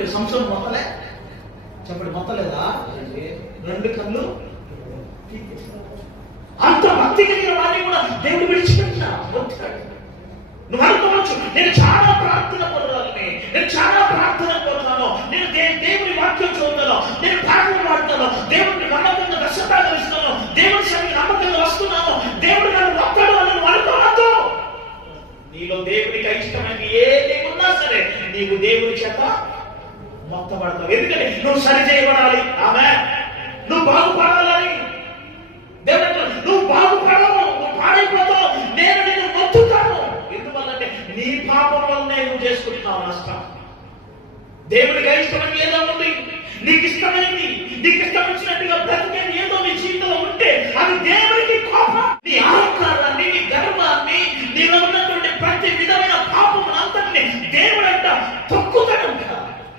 ఇప్పుడు సంవత్సరం మొత్తలే? చెప్పండి మొత్తలేదా? రెండు కళ్ళు. అంత భక్తి కలిగిన వారిని కూడా దేవుడు విడిచిపెట్టిన? నువ్వు అనుకోవచ్చు నేను చాలా ప్రార్థన పొందాలని. నేను చాలా ప్రార్థన పొందుతాను నేను దేవుని వాక్యం చదువుతాను. నేను పాటలు పాడుతాను. దేవుడిని నమ్మకంగా దర్శనాలు దేవుడి సరికి నమ్మకంగా వస్తున్నాను. దేవుడు నన్ను మొక్కడు అని నువ్వు అనుకోవద్దు. నీలో దేవునికి ఇష్టమైనది ఏది ఉన్నా సరే నీవు దేవుని చేత పడతావు ఎందుకంటే నువ్వు సరి చేయబడాలి ఆమె నువ్వు బాగుపడాలని. దేవుడు నువ్వు బాగుపడవు పాడైపోతావు నేను నేను నొచ్చుతాను ఎందువల్లంటే నీ పాపం వల్లనే నువ్వు చేసుకుంటున్నావు నష్టం. దేవుడికి ఇష్టమైన ఏదో ఉంది. నీకు ఇష్టమైంది. నీకు ఇష్టం వచ్చినట్టుగా బ్రతికేది ఏదో నీ జీవితంలో ఉంటే అది దేవుడికి కోపం. నీ ఆహారాన్ని నీ గర్వాన్ని నీలో ఉన్నటువంటి ప్రతి విధమైన పాపం అంతటిని దేవుడంట తక్కువ